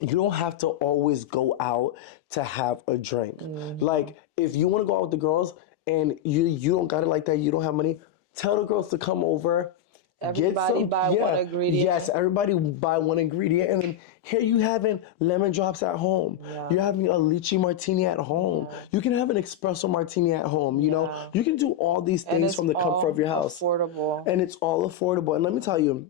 you don't have to always go out to have a drink. Like, if you want to go out with the girls and you don't got it like that, you don't have money, tell the girls to come over. Get Everybody some, buy one yeah, ingredient. yes, everybody buy one ingredient, and then here you having lemon drops at home. Yeah. You're having a lychee martini at home. You can have an espresso martini at home. You know, Yeah. you can do all these And things it's from the comfort of all your house, affordable. and it's all affordable. And let me tell you,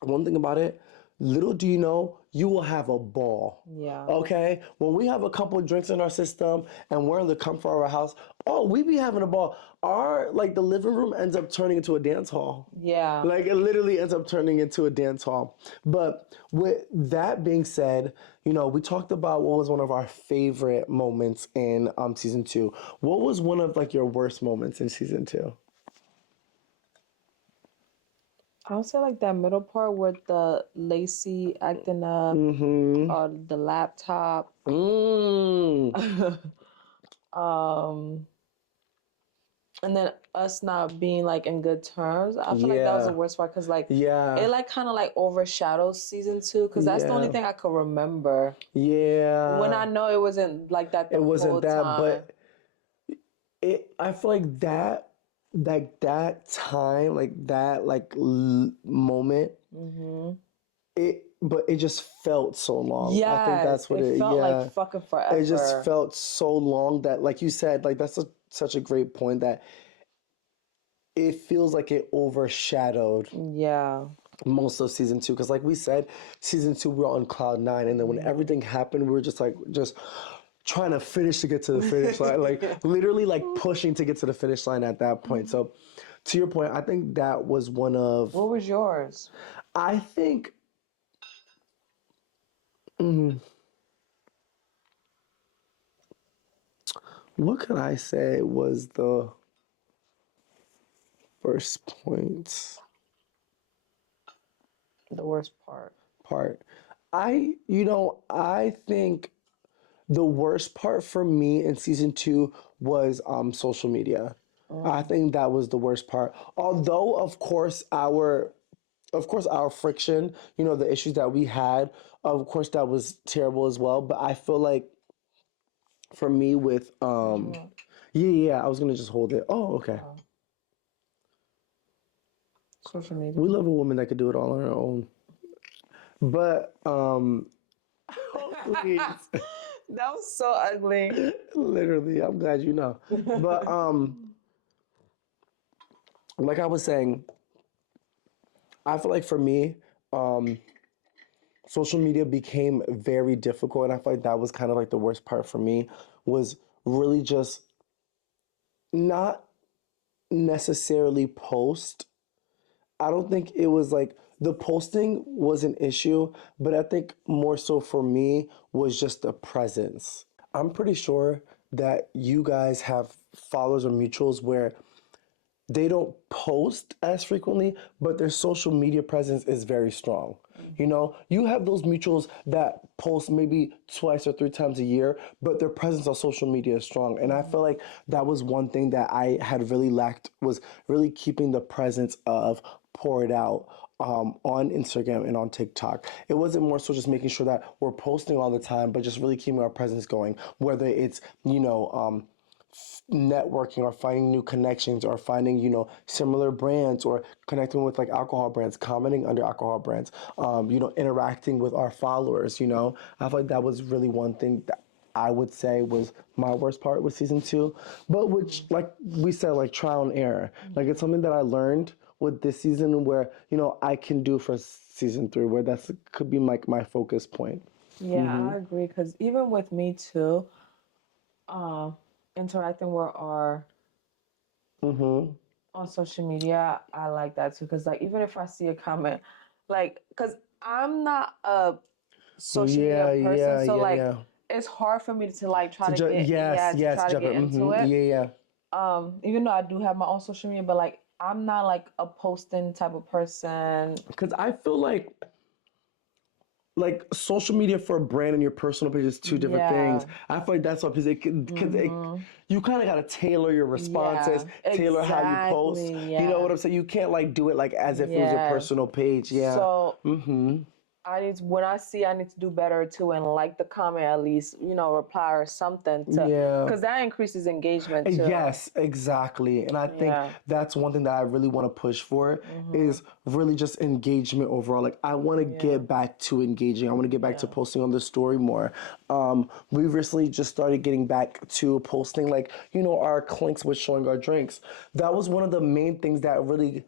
one thing about it, little do you know, you will have a ball. Yeah. Okay? When we have a couple of drinks in our system and we're in the comfort of our house, oh, we be having a ball. Our, like, the living room ends up turning into a dance hall. Yeah. Like, it literally ends up turning into a dance hall. But with that being said, you know, we talked about what was one of our favorite moments in season two. What was one of, like, your worst moments in season two? I would say like that middle part with the Lacey acting up Mm-hmm. or the laptop. Mm. um and then us not being like in good terms. I feel like that was the Yeah. worst part because like Yeah. it like kind of like overshadows season 2 because that's the only Yeah. thing I could remember. When Yeah. I know it wasn't like that the It whole wasn't that, time. but I feel like that time, like that moment, Hmm. but it just felt so long. I think Yes, that's what it it, felt like yeah. fucking It just forever. felt so long that, like you said, like such a great point that it feels like it overshadowed Yeah. most of season two. Because, like we said, season two, we were on cloud nine. And then when Mhm. everything happened, we were just trying to finish to get to the finish line. Like, literally, like pushing to get to the finish line at that point. So, to your point, I think that was one of, What was yours? I think, mm, what could I say was the first point The worst part. part? I think the worst part for me in season two was social media. I Mm. think that was the worst part. Although, of course, our friction, the issues that we had, of course, that was terrible as well. But I feel like for me with What you want? yeah, I was gonna just hold it. Oh, okay. Oh, social media. We love a woman that could do it all on her own. But oh, please. That was so ugly. Literally, I'm glad you know. But like I was saying, I feel like for me, um, social media became very difficult, and I feel like that was kind of like the worst part for me was really just not necessarily post. I don't think it was like the posting was an issue, but I think more so for me was just the presence. I'm pretty sure that you guys have followers or mutuals where they don't post as frequently, but their social media presence is very strong. You have those mutuals that post maybe twice or three times a year, but their presence on social media is strong. And I feel like that was one thing that I had really lacked was really keeping the presence of pour it out on Instagram and on TikTok. It wasn't more so just making sure that we're posting all the time, but just really keeping our presence going, whether it's, networking or finding new connections or finding similar brands or connecting with like alcohol brands, commenting under alcohol brands, interacting with our followers. I feel like that was really one thing that I would say was my worst part with season two, but which, like we said, like trial and error. Like it's something that I learned with this season where I can do for season three, where that's could be like my focus point. Yeah, I agree. Because even with me too, um, interacting with our Mm-hmm. on social media, I like that too. Because like even if I see a comment, like because I'm not a social media Yeah, person, yeah, so yeah, like yeah. it's hard for me to like try To to get yes, yeah to yes, try to jump get it. into Mm-hmm. it. Yeah, yeah. Even though I do have my own social media, but like I'm not like a posting type of person. Because I feel like social media for a brand and your personal page is two different things. Yeah. I feel like that's why because Mm-hmm. you kind of got to tailor your responses, Yeah. tailor how you post. Exactly. You know Yeah. what I'm saying? You can't like do it like as if it was your Yes. personal page. Yeah. So Mm-hmm. I need to, when I see I need to do better too and like the comment at least, reply or something to Yeah. because that increases engagement too. Yes, exactly. And I think Yeah. that's one thing that I really want to push for Mm-hmm. is really just engagement overall. Like I want to Yeah. get back to engaging. I want to get back to Yeah. posting on the story more. We recently just started getting back to posting like, our clinks with showing our drinks. That was one of the main things that really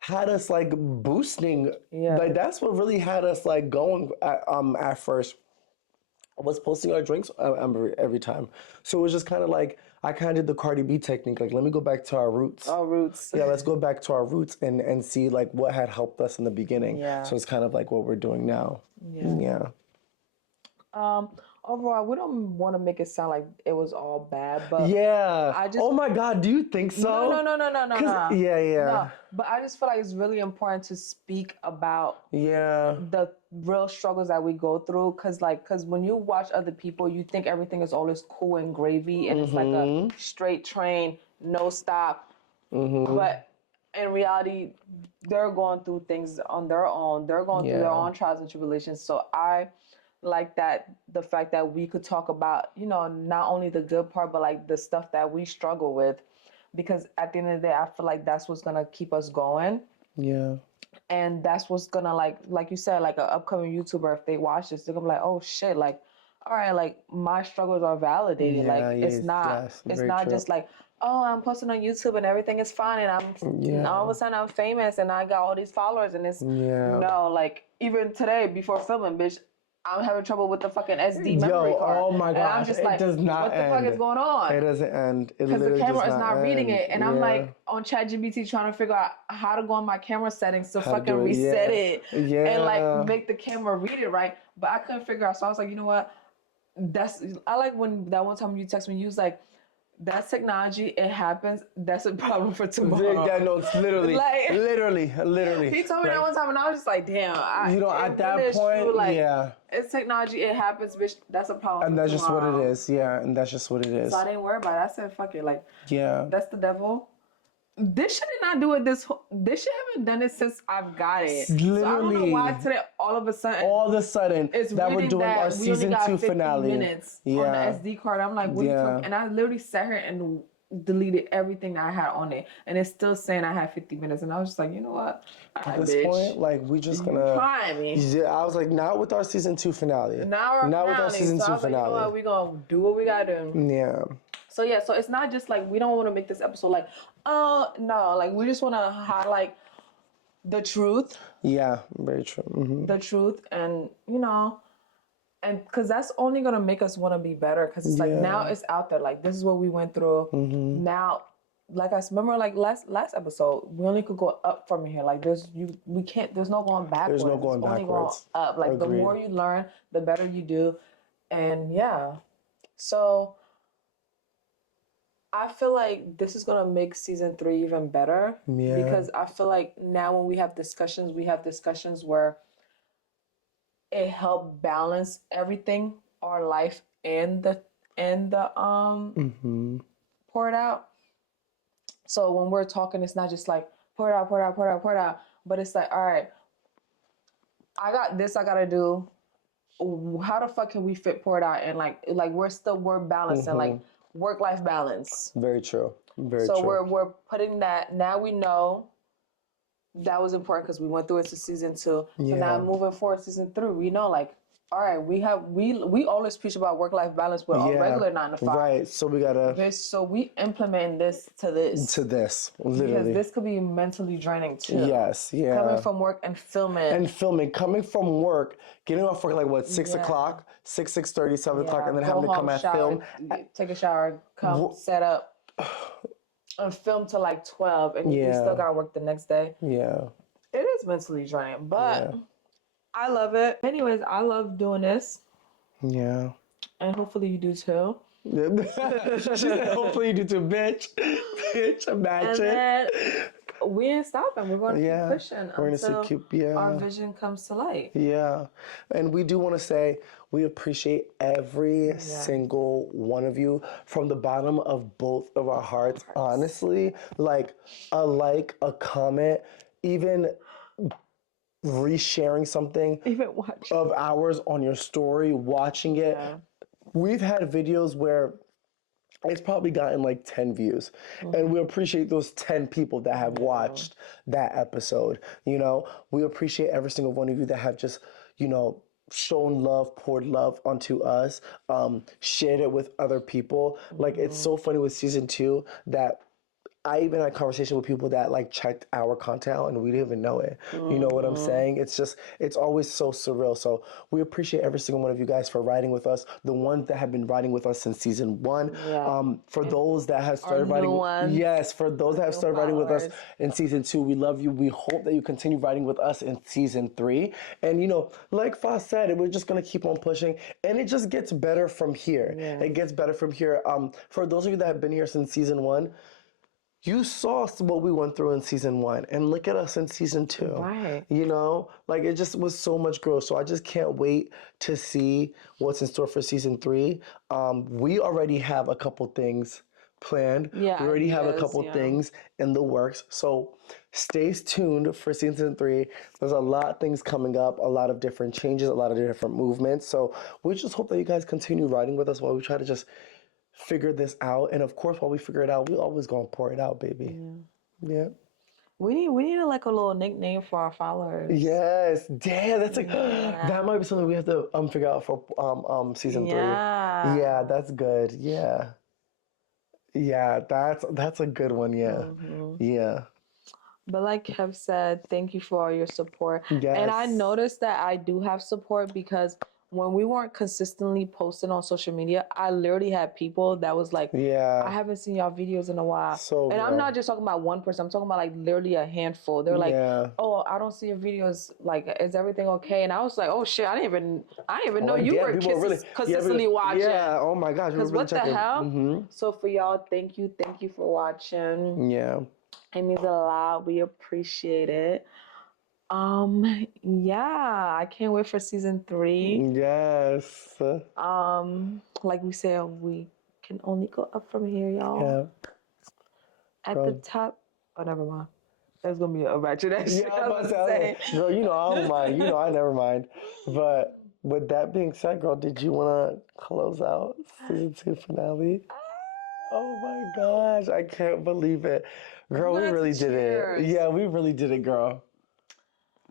had us like boosting. Yeah. Like that's what really had us like going at first was posting our drinks every time. So it was just kind of like I kind of did the Cardi B technique. Like, let me go back to our roots. All roots. Yeah, let's go back to our roots and see like what had helped us in the beginning. Yeah. So it's kind of like what we're doing now. Yeah. Yeah. Um, overall, we don't want to make it sound like it was all bad, but Yeah. I just Oh my God, do you think so? Yeah. no. But I just feel like it's really important to speak about Yeah. the real struggles that we go through, cause when you watch other people, you think everything is always cool and gravy, and it's like a straight train, no stop. But in reality, they're going through things on their own. They're going through their Yeah. own trials and tribulations. So I like that, the fact that we could talk about, not only the good part, but like the stuff that we struggle with, because at the end of the day, I feel like that's what's gonna keep us going. Yeah. And that's what's gonna, like you said, like an upcoming YouTuber, if they watch this, they're gonna be like, oh shit, like, all right, like my struggles are validated. Yeah, like it's yes, not yes, it's very not true. just like, oh, I'm posting on YouTube and everything is fine, and and all of a sudden I'm famous and I got all these followers, and it's Yeah. no, like even today before filming, bitch, I'm having trouble with the fucking SD memory Yo, card. oh my And I'm gosh, just it like, does not what the fuck end. is going on? It doesn't end. It Because the literally camera does is not reading end. it. And I'm like on ChatGPT trying to figure out how to go on my camera settings to How to fucking do it, reset yeah. it Yeah. and like make the camera read it right. But I couldn't figure out. So I was like, you know what? I like when that one time you text me, you was like, that's technology. It happens. That's a problem for tomorrow. Yeah, no, it's literally, Like- literally. He told me that one time, and I was just like, damn. At that point, yeah. It's technology. It happens, bitch. That's a problem. And for that's just what tomorrow. it is. Yeah, and that's just what it is. So I didn't worry about it. I said, fuck it. Like, Yeah. that's the devil. This shit did not do it. This shit haven't done it since I've got it. Literally. So I don't know why today all of a sudden All of a sudden, it's that we're reading doing that our we only season got 2 50 finale. minutes on the SD card. I'm like, what are you talking? And I literally sat here and deleted everything that I had on it, and it's still saying I had 50 minutes. And I was just like, you know what? At this point, like, we just gonna try me. Yeah, I was like, not with our season 2 finale. Not with our season 2 2 finale. finale. Like, you know what? We gonna do what we gotta do. Yeah. So yeah, so it's not just like we don't want to make this episode like, no, like we just want to highlight the truth. Yeah, very true. The truth, and and because that's only gonna make us want to be better. Because it's like now it's out there. Like this is what we went through. Now, like I remember, like last episode, we only could go up from here. Like we can't. There's no going backwards. There's no going it's only backwards. going up. Like Agreed. the more you learn, the better you do, and yeah, so. I feel like this is gonna make season 3 even better. Yeah. Because I feel like now when we have discussions where it helped balance everything, our life and the pour it out. So when we're talking, it's not just like pour it out, but it's like, all right, I got this I gotta do. How the fuck can we fit pour it out, and like we're balancing like work-life balance. Very true. Very so true. we're putting that, now we know that was important because we went through it to season 2. So now moving forward, season 3, we know like, all right, we always preach about work-life balance with our regular 9 to 5. Right. So we gotta So we implement this to this. Literally. Because this could be mentally draining too. Yes, yeah. Coming from work and filming. Coming from work, getting off work like what, 6 o'clock, 6:30, 7 o'clock, and then having to come at film. Take a shower, come set up, and film till like 12, and you still gotta work the next day. Yeah. It is mentally draining, but I love it. Anyways, I love doing this. Yeah. And hopefully you do too. She said, hopefully you do too, bitch. Bitch, imagine. And then we ain't stopping. We're going to keep pushing until our vision comes to light. Yeah. And we do want to say we appreciate every single one of you from the bottom of both of our hearts. Honestly, like, a comment, even resharing something of ours on your story, watching it. We've had videos where it's probably gotten like 10 views. And we appreciate those 10 people that have watched that episode. You know, we appreciate every single one of you that have just, shown love, poured love onto us, shared it with other people. Like, it's so funny with season 2 that I even had conversation with people that like checked our content out and we didn't even know it. You know what I'm saying? It's always so surreal. So we appreciate every single one of you guys for riding with us. The ones that have been riding with us since season 1. Yeah. For those that have started new riding, ones. yes, for those that have new started riding with us followers. in season 2, we love you. We hope that you continue riding with us in season 3. And you know, like Foss said, we're just gonna keep on pushing, and it just gets better from here. Yeah. It gets better from here. For those of you that have been here since season 1, you saw what we went through in season 1, and look at us in season 2. Right. You know, like it just was so much growth. So I just can't wait to see what's in store for season 3. We already have a couple things planned. Yeah, We already have a ideas, couple yeah. things in the works. So stay tuned for season 3. There's a lot of things coming up, a lot of different changes, a lot of different movements. So we just hope that you guys continue riding with us while we try to just figure this out. And of course, while we figure it out, we always gonna pour it out, baby. Yeah. We need like a little nickname for our followers. Yes. Damn, that's like that might be something we have to figure out for season 3. Yeah. Yeah, that's good. Yeah. Yeah, that's a good one. Yeah. Yeah. But like Kev said, thank you for all your support. And I Yes. noticed that I do have support because when we weren't consistently posting on social media, I literally had people that was like, I Yeah. haven't seen y'all videos in a while. So And I'm real. not just talking about one person, I'm talking about like literally a handful. They're like, Yeah. oh, I don't see your videos. Like, is everything okay? And I was like, oh shit, I didn't even know Like, you yeah, were people are really consistently watching. Yeah. Oh my gosh. We were Because really what the checking. hell? So for y'all, thank you for watching. Yeah. It means a lot. We appreciate it. Yeah, I can't wait for season 3. Yes. Like we said, we can only go up from here, y'all. Yeah. At the top. Oh, never mind. That's gonna be a ratchet ass shit. Yeah, I I'm was about to gonna say, say. girl, you know I don't mind. You know I never mind. But with that being said, girl, did you want to close out season 2 finale? Oh my gosh, I can't believe it. Girl, we wanted to really did it. cheers. Yeah, we really did it, girl.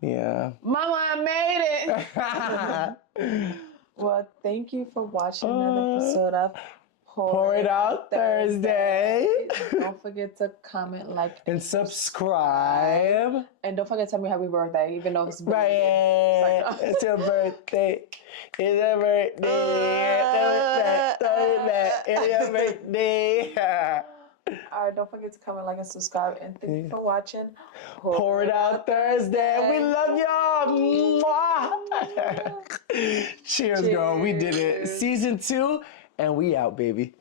Yeah. Mama, I made it. Well, thank you for watching another episode of Pour It Out Thursday. Don't forget to comment, like, And subscribe. and don't forget to tell me happy birthday, even though it's Right. It's your birthday. It's your birthday. It's your birthday. All right, don't forget to comment, like, and subscribe. And thank you for watching. Pour It Out Thursday. We love y'all. Mwah. Cheers, girl. We did it. Season 2, and we out, baby.